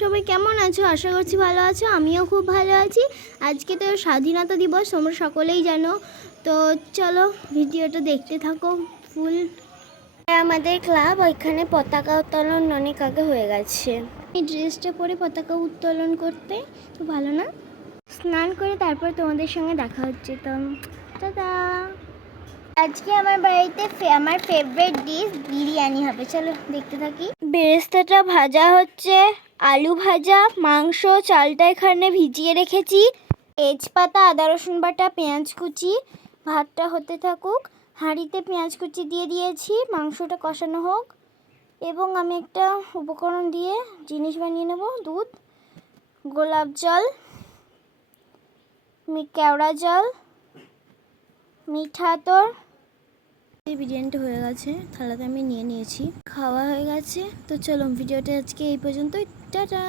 সবাই কেমন আছো? আশা করছি ভালো আছো। আমিও খুব ভালো আছি। আজকে তো স্বাধীনতা দিবস, তোমরা সকলেই জানো। তো চলো ভিডিওটা দেখতে থাকো ফুল। আমাদের ক্লাব ওইখানে পতাকা উত্তোলন অনেক আগে হয়ে গেছে। এই ড্রেসটা পরে পতাকা উত্তোলন করতে তো ভালো না? স্নান করে তারপর তোমাদের সঙ্গে দেখা হচ্ছে। তো টাটা। আজকে আমার বাড়িতে আমার ফেভারিট ডিশ বিরিয়ানি হবে। চলো দেখতে থাকি। বেরেস্তাটা ভাজা হচ্ছে, আলু ভাজা, মাংস, চালটা এখানে ভিজিয়ে রেখেছি, তেজপাতা, আদা রসুন বাটা, পেঁয়াজ কুচি। ভাতটা হতে থাকুক। হাঁড়িতে পেঁয়াজ কুচি দিয়ে দিয়েছি, মাংসটা কষানো হোক। এবং আমি একটা উপকরণ দিয়ে জিনিস বানিয়ে নেব। দুধ, গোলাপ জল, কেওড়া জল, মিঠা আতর। এই বিরিয়ানিটা হয়ে গেছে, থালাতে আমি নিয়ে নিয়েছি, খাওয়া হয়ে গেছে। তো চলো ভিডিওটা আজকে এই পর্যন্তই। টাটা।